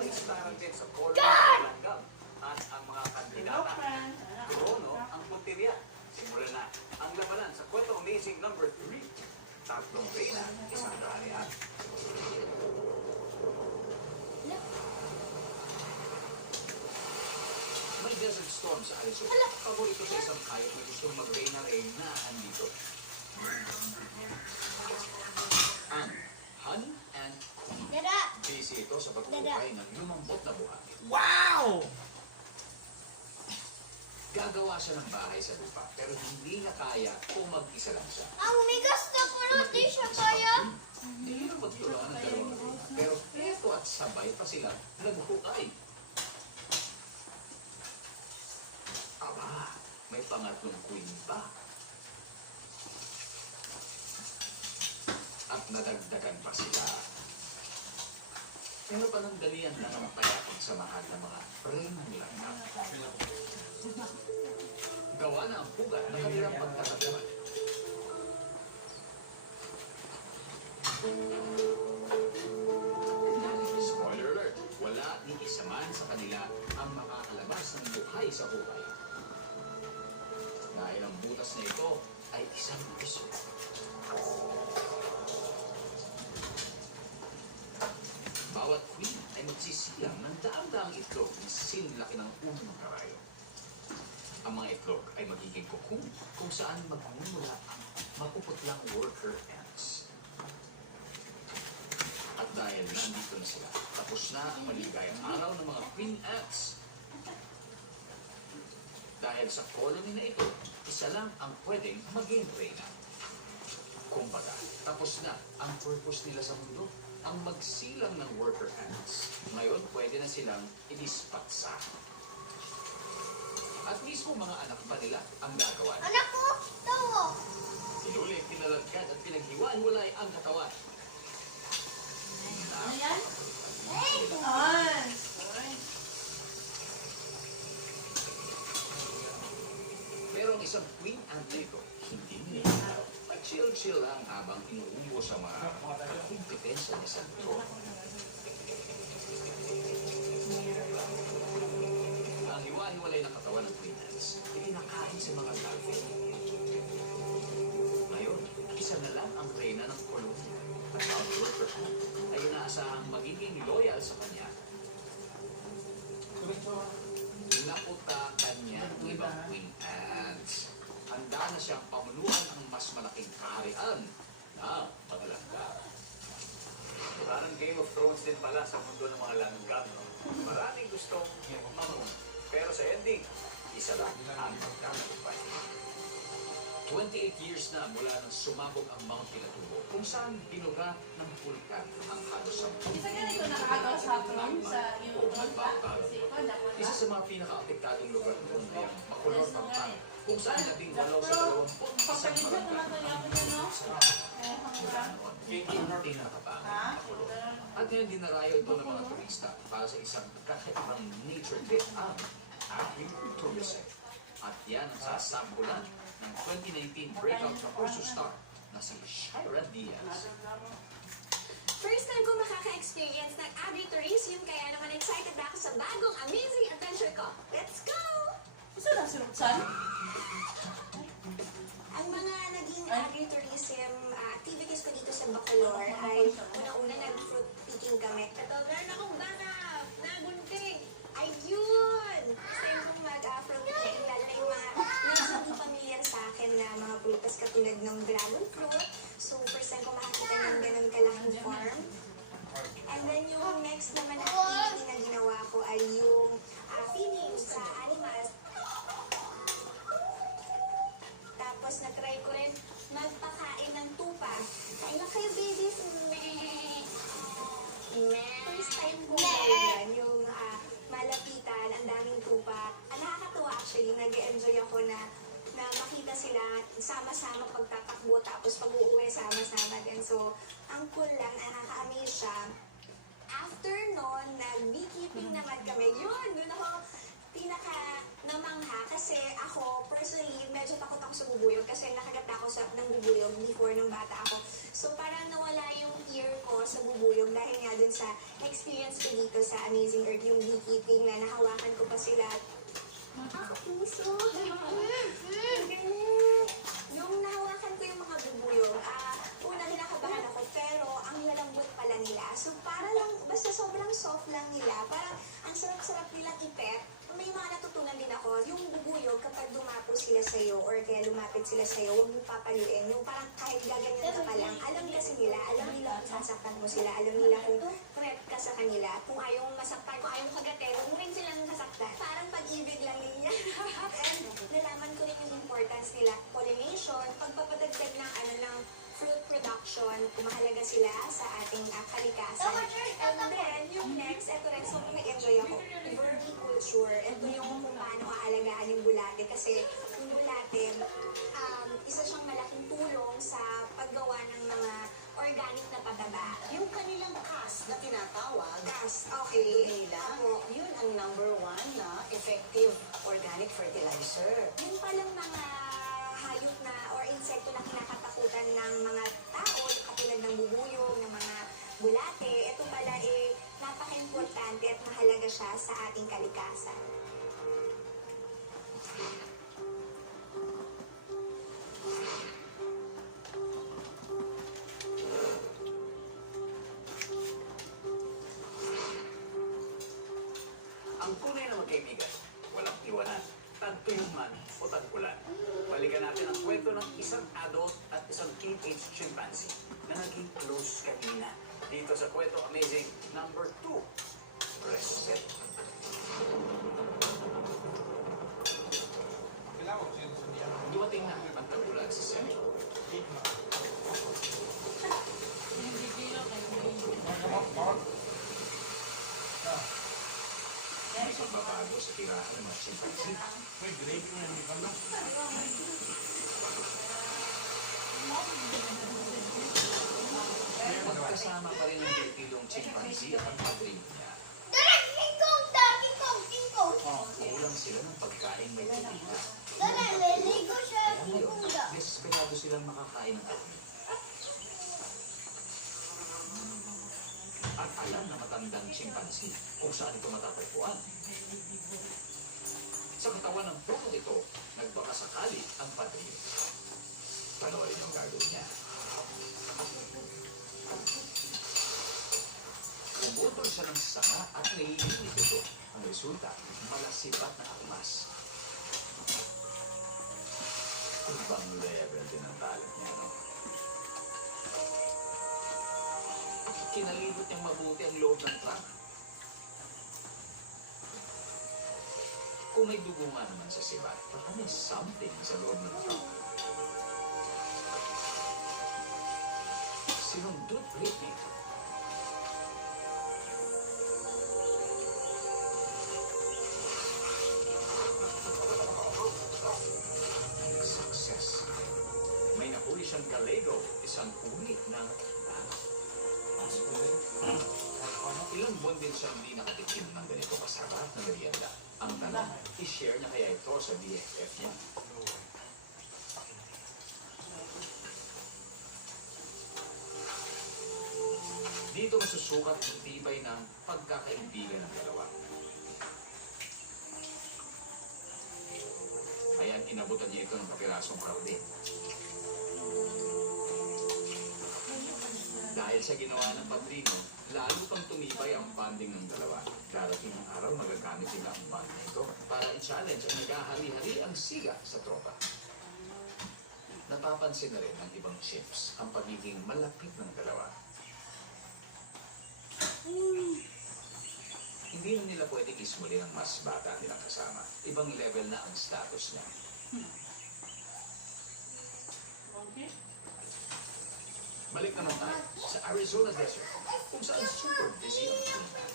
maistaran din sa color ng langgam at ang mga kandidata. Trono ang puntirya. Simulan na ang labanan sa kwento amazing number 3. Tatlong reyna, isang rarya. May desert storm sa Arizona. Paborito sa isang kayot na gustong mag-reyna-reyna andito. Ang honey and queen. Busy ito sa pagkukay ng lumambot na buhangin. Wow! Gagawa siya ng bahay sa lupa, pero hindi na kaya kung mag-isa lang siya. Ang migas na puno, di siya kaya. Hindi na magtulungan ng dalawang reyna, pero eto at sabay pa sila naghuhukay. Aba, may pangatlong queen pa. At nadagdagan pa sila. Pero panandalian lang ang payapon sa mahal na mga renang langgam. Gawa na ang pugat na kanilang pagkakagawa. Spoiler alert! Wala ni isa man sa kanila ang makakalabas ng buhay sa buhay. Dahil ang butas na ito ay isang puso. Bawat queen ay magsisilang ng daang-daang itlog na sinlaki ng unang karayo. Ang mga itlog ay magiging cocoon kung saan magmumula ang mapuputlang worker ants. At dahil nandito na sila, tapos na ang maligayang araw ng mga queen ants. Dahil sa colony na ito, isa lang ang pwedeng maging reyna. Kumbaga, tapos na ang purpose nila sa mundo. Ang magsilang ng worker ants. Ngayon, pwede na silang inispatsa. At mismo mga anak pa nila ang gagawa. Anak ko, tawo. Hinuli, pinalagyan at pinaghiwa-hiwalay ang katawan. Ano yan? Hey! Pero ang isang queen ant na ito, hindi nila. Chill-chill lang habang inuubo sa mga kompetensya ni Sandro. Ang hiwa-hiwalay na katawan ng queen ants, itinakain sa mga larvae. Ngayon, isa na lang ang reyna ng kolonya. At ang worker ant ay inaasahang magiging loyal sa kanya. Naputakan niya ang ibang queen ants. Handa na siyang pamunuan ang mas malaking kaharian na mga langgam. Parang Game of Thrones din pala sa mundo ng mga langgam. No? Maraming gustong mamuno. Pero sa ending, isa lang ang magkakatupad. 28 years na mula nang sumabog ang Mount Pinatubo, kung saan binuga ng vulkan ang halos 10. Isa ganito nakakagaw sa throne sa yung Isa sa mga pinaka-apektadong lugar noon ay ang Makulor Pampang, kung saan naging walaw sa 21 pagpapalidyo pinakapang Makulor. At ngayon dinarayo ito ng mga turista para sa isang kakaibang nature trip ang agritourism. At yan ang sasambulan ng 2019 breakout na Urso Star na si Shira Diaz. First time ko makaka-experience ng agritourism, kaya naman excited na ako sa bagong amazing adventure ko. Let's go! Isa lang si Roxanne? Ang mga naging agritourism activities ko dito sa Bacolor ay una-una nag-fruit picking kami. Ito, meron akong baka na gunting. Ayun! First time kong mag-fruit picking, lalo na yung mga medyo hindi familiar sa akin na mga prutas katulad ng dragon fruit. So, first time ko makakita ng ganun kalaking farm. And then yung next naman na activity na ginawa ko ay yung feeding sa animals. Tapos na-try ko rin magpakain ng tupa. Kain lang kayo, babies. Meh. First time ko ganyan, yung malapitan, ang daming tupa. Nakakatuwa actually, nag-enjoy ako na makita sila sama-sama pagtatakbo tapos pag-uuwi sama-sama din. So, ang cool lang, nakaka-amaze siya. After nun, nag-beekeeping naman kami. Yun, doon ako pinaka-namangha kasi ako, personally, medyo takot ako sa bubuyog kasi nakagat ako ng bubuyog before nung bata ako. So parang nawala yung ear ko sa bubuyog dahil nga dun sa experience ko dito sa Amazing Earth, yung beekeeping na nahawakan ko pa sila. Puso! Yung nahawakan ko yung mga bubuyog, una kinakabahan ako, pero ang lalambot pala nila. So para lang, basta sobrang soft lang nila, parang ang sarap-sarap nilang ipet. May mga natutunan din ako, yung bubuyog kapag dumapo sila sa'yo or kaya lumapit sila sa'yo, huwag mo papaliin. Yung parang kahit gaganyan ka pa lang, alam kasi nila, alam nila kung sasaktan mo sila, alam nila kung threat ka sa kanila, kung ayaw mong masaktan, kung ayaw mong kagatin, huwag mo rin silang sasaktan. Parang pag-ibig lang din yan. And nalaman ko rin yung importance nila, pollination, pagpapadagdag ng ng fruit production, kumahalaga sila sa ating kalikasan. And then, yung next, ito rin, sobrang nag-enjoy ako, vermiculture. Ito yung kung paano aalagaan yung bulate. Kasi yung bulate, isa siyang malaking tulong sa paggawa ng mga organic na pataba. Yung kanilang cast na tinatawag, Gas, okay. nila, Ako, yun ang number 1 na effective organic fertilizer. yung palang mga hayop na or insekto na kinakatakutan ng mga tao, katulad ng bubuyog, ng mga bulate, ito pala napaka-importante at mahalaga siya sa ating kalikasan. Ang tunay na magkaibigan, walang iwanan. Tagtuyong man o tagpulan. Balikan natin ang kwento ng isang adult at isang teenage chimpanzee na naging close kanina. Dito sa kwento amazing number 2. Reset. Dumating na ang tagpulan sa Semi. Yung video kayo. May pagbabago sa tirahan ng mga chimpanzee. Magkasama pa rin ang dirtilong chimpanzee at ang padrino niya. King Kong da! King Kong! King Kong! Kulang sila ng pagkain may tubig. Dala, liligo siya. Kaya King ngayon, Kong da. desperado silang makakain ng karne. At alam na matandang chimpanzee kung saan ito matatagpuan. Sa katawan ng pulot ito, nagbakasakali ang padrino. Panoorin yung gagawin niya. Umutol siya ng sanga at naiinit ito. Ang resulta, malasipat na akmas. Ibang level din ang talent niya, no? Kinalibot niyang mabuti ang loob ng trunk. Kung may dugo nga naman sa sibat, baka may something sa loob ng trunk. Sinundot Britney. Success. May nahuli siyang galego, isang uri ng ilang buwan din siya hindi nakatikim ng ganito kasarap na merienda. Ang tanong, i-share niya kaya ito sa BFF niya. Dito masusukat ang tibay ng pagkakaibigan ng dalawa. Kaya inabutan niya ito ng kapirasong karne. Dahil sa ginawa ng padrino, lalo pang tumibay ang bonding ng dalawa. Darating ang araw, magagamit nila ang bond na ito para i-challenge ang naghahari-hari ang siga sa tropa. Napapansin na rin ng ibang chimps ang pagiging malapit ng dalawa. Hindi na nila pwedeng ismuli ng mas bata nilang kasama. Ibang level na ang status niya. Okay. Balik naman tayo sa Arizona Desert, kung saan super busy ang tuna.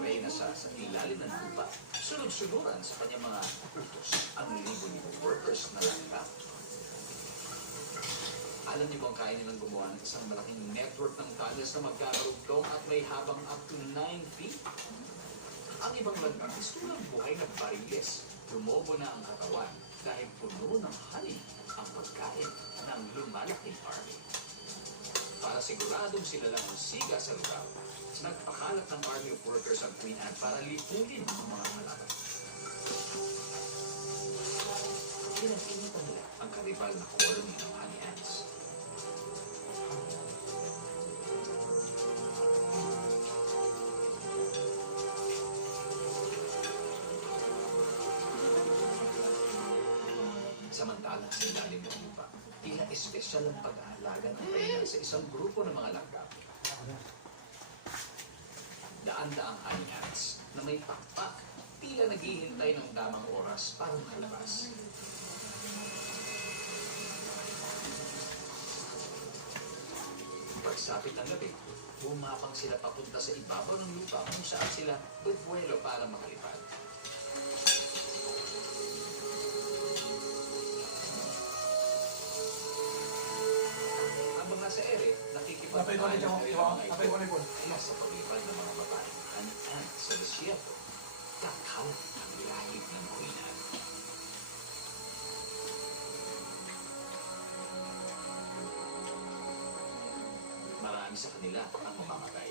Reyna siya sa ilalim ng lupa. Sunod-sunuran sa kanyang mga utos ang libo-libo workers na langgam. Alam niyo bang kaya nilang gumawa ng isang malaking network ng tunnels na magkakarugtong at may habang up to 9 feet? Ang ibang langgam is tulang buhay na bariles. Lumobo na ang katawan dahil puno ng ng honey ang pagkain ng lumalaking army. Para siguradong sila lang ang siga sa lugar, nagpakalat ng Army of Workers ang Queen Anne para lipulin ang mga kalaban. Pinag-initan nila ang karibal na colony ng Honey Ants. Samantala sa ilalim ng lupa, tila espesyal ang pag-aalaga ng reyna sa isang grupo ng mga langgam. Daan-daang honey ants na may pakpak, tila naghihintay ng tamang oras para makalabas. Pagsapit ng gabi, bumapang sila papunta sa ibabaw ng lupa kung saan sila bubuelo para makalipad. Habang nasa ere, nakikipagpapalala ng mga ito kaya sa paglipad ng mga babaeng honey ant sa desierto, kakalat ang lahib ng Queen Anne. Marami sa kanila ang mamamatay.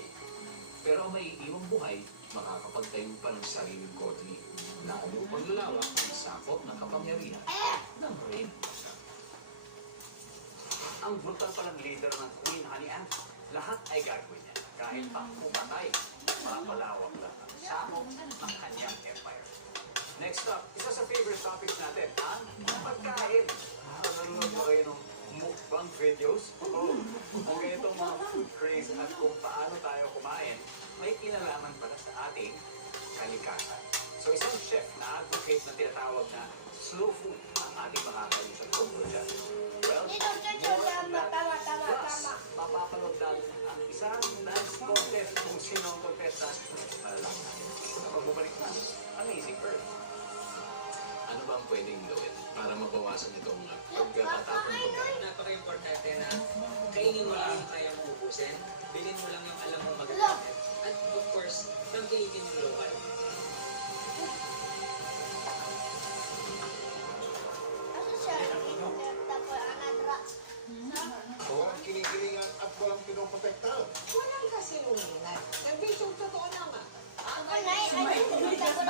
Pero ang maiiwang buhay, makakapagtayo pa ng sariling colony. Lalo pang lalawak ang sakop ng kapangyarihan ng Reyna. Ang brutal palang leader ng Queen Honey Ant. Lahat ay gagawin niya. Kahit pa pumatay, mapalawak lang ang sakop ng kanyang empire. Next up, isa sa favorite topics natin, ang pagkain. Nanonood ba kayo ng mukbang videos? Oo. Kung ganitong mga food craze at kung paano tayo kumain, may kinalaman pala sa ating kalikasan. So isang chef na advocate na tinatawag na slow food ang ating makakain sa tungkol dyan. Well, plus, mapapanood natin ang isang dance contest kung sino ang contestant. Malalaman natin. Kapag bumalik na, Amazing Earth. Ano ba ang pwedeng gawin para mabawasan itong pagkakatapon ng pagkain? Napaka-importante na kainin mo lang yung kaya mo ubusin, bilhin mo lang yung alam mo magagamit, at of course, tangkilikin yung local. Ano siya? Tapos anadra. Oo, ang kinikilingan at walang pinoprotektahan. Walang kasinungalingan. Nag-video totoo naman. Tapos na ay tapos na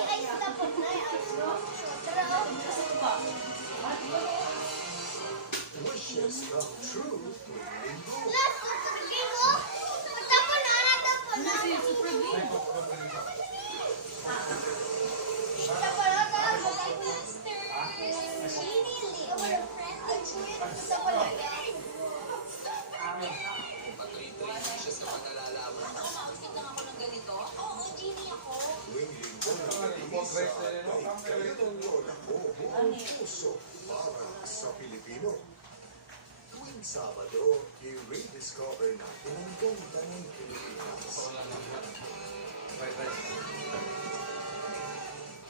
ay Wishes come true tuwing linggo. Last tutuligin mo. Tapos na tapos na. Ano si Super D? Tapos na tapos Patuloy-tuloy siya sa pag-alalaman. Tuwing linggo na nag-iisa kay kayo ng lola ko buong puso para sa Pilipino. Tuwing Sabado, i-rediscover natin ang ganda ng Pilipinas.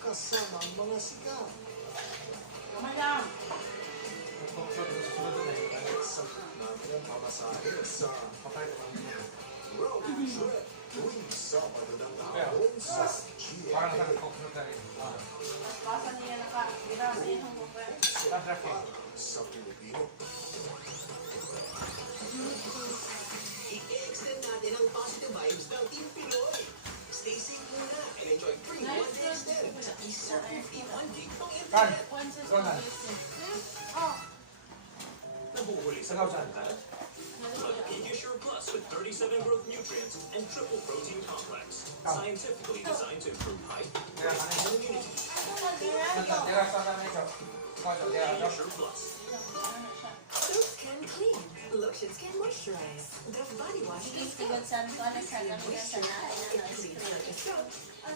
Kasama ang mga sikat. Madam. Sagot natin ang pamasahe sa road trip tuwing Sabado ng hapon sa GMA. Pasan niya nakakirasi ng buper. Sa Pilipino. I-extend natin ang positive vibes ng Team Pinoy. Stay safe muna and enjoy free one-day extend sa isa 51 gig pang internet. Once is always. Oh. Nabuhuli sa kausantan. Plug Pediasure Plus with 37 growth nutrients and triple protein complex. Scientifically designed to improve height, growth, and immunity. Pediasure Plus. Soaps can clean, lotions can moisturize. The body wash is good. It cleans like a soap and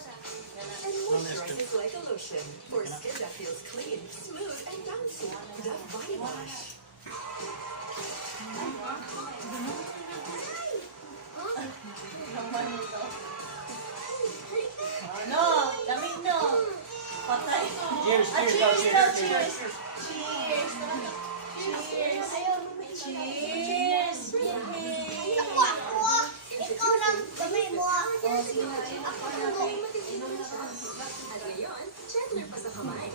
moisturizes like a lotion for skin that feels clean, smooth, and bouncy. The body wash. No, lamig no. Patay. Cheers, Cheers. Cheers. Cheers. Ako. Ikaw lang gamay mo. At ngayon, gentler pa sa kamay.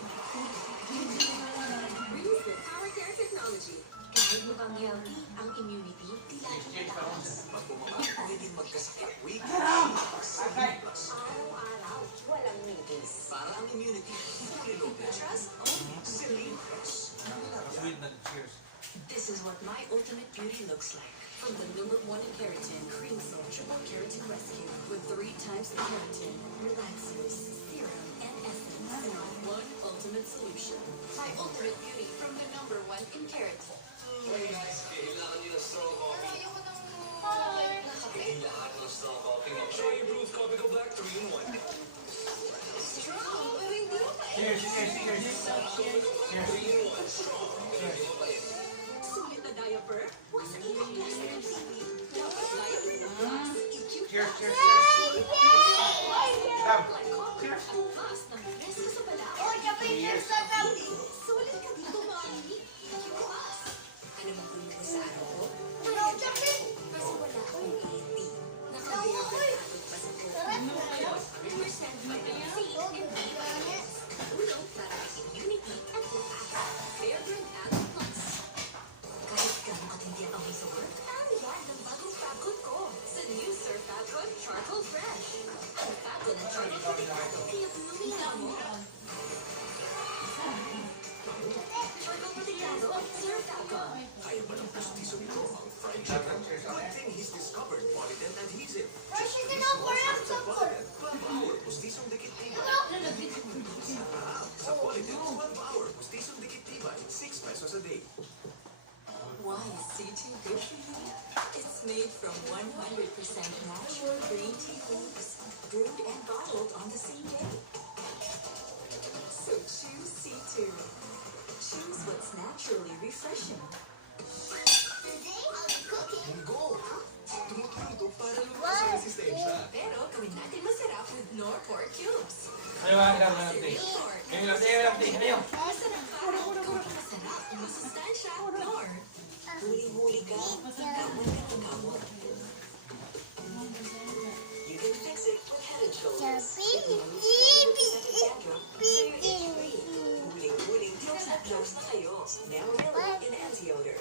what my ultimate beauty looks like. From the #1 in keratin, Creamsol Triple Keratin Rescue. With 3 times the keratin, relaxers, serum, and essence in one ultimate solution. My ultimate beauty from the #1 in keratin. Hey guys, kailangan niyo ng strong coffee. Lahat ng strong coffee mo. Try yung Brew's Coffee Go Black 3-in-1. Strong, pero hindi mo pa Cheers, cheers, cheers. Cheers. 3-in-1 strong. Hindi mo pa yun. Sulit na diaper? Wasa ibang klase ng baby. Dapat diaper na plus. I-cute Cheers, plus. cheers, cheers. Sulit na Sam. glycogen at plus ng fresh sa balaw. Oh, Cheers. Sulit ka dito, mami. I-cute plus. Ano mo kung mo sa araw ko? No, Chapin. Kasi wala akong ANP. Naka-bear brand pa sa ko. 100% vitamin C and B vitamins. Tulong para sa immunity at lakas. Bear Brand Aloe Plus. Kahit gano'ng katindi ang amoy sa work, Ang yan ng bagong Fabcon ko. Sa new Sir Fabcon Charcoal Fresh. Ang Fabcon at Charcoal Delicado. Kaya lumina mo. Charcoal Delicado at Sir Fabcon. Kaya ba ng pustiso nito ang fried chicken? Good thing he's discovered Polydent Adhesive. Fresh chicken ako, parang sapon. 12-hour pustisong dikit tibay. Sa Polydent, 12-hour pustisong dikit tibay. 6 pesos a day. Why is C2 good for you? It's made from 100% natural green tea leaves, brewed and bottled on the same day. So choose C2. Choose what's naturally refreshing. Today, I'll be cooking. Munggo! Tumutulong ito para lumakas ang resistensya. Pero gawin natin masarap with Knorr Pork Cubes. Ayaw, ilang tea. Knorr. Ilang tea. Ayaw. Masarap para gawin masarap ang masustansya. Knorr. huli-huli ka. Gamot ka ng gamot. You can fix it with Head and Shoulders. It removes 100% dandruff, so you're itch-free. Huling-huling tips at jokes na kayo. Now really in anti-odor.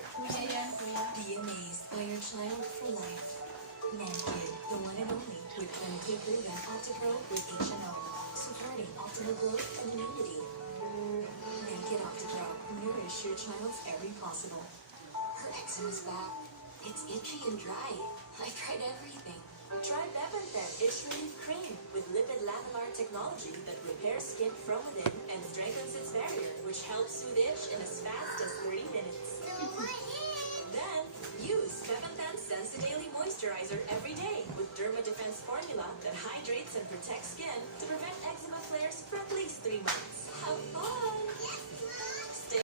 Be amazed by your child for life. Nankid, the one and only, with clinically proven OptiPro with HMO, supporting optimal growth and immunity. Nankid OptiPro, nourish your child's every possible. Her eczema's back. It's itchy and dry. I tried everything. Try Bepanthen Itch Relief Cream with lipid lamellar technology that repairs skin from within and strengthens its barrier, which helps soothe itch in as fast as 30 minutes. Then, use Bepanthen Sensi Daily Moisturizer every day with Derma Defense formula that hydrates and protects skin to prevent eczema.